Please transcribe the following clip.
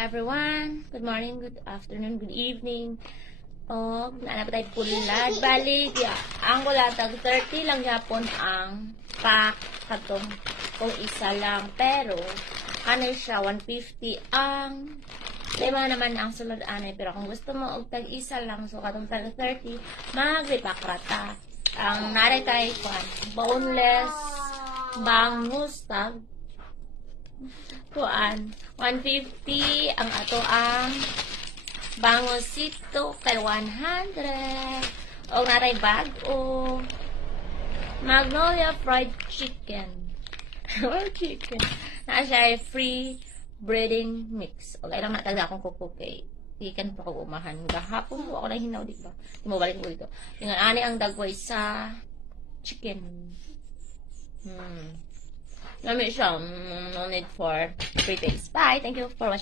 everyone. Good morning, good afternoon, good evening. Naana pa tayo pulad. Balik, ang kulatag 30 lang yapon ang pack katong kung isa lang. Pero, ano siya, 150 ang lima naman ang sulod anay. Pero kung gusto mo og tag isa lang, so katong tag 30, magripak rata. Ang naray tayo boneless bangus tag kuan 150 ang ato ang bangosito kay 100 o naray bag o Magnolia fried chicken chicken na siya free breading mix o kailang natagda akong kuko kay ikan pa ko umahan gahapon ko ako lang hinaw dito mo balik ko dito tingnan ani ang dagway sa chicken Nami siya, no need for free taste. Bye! Thank you for watching.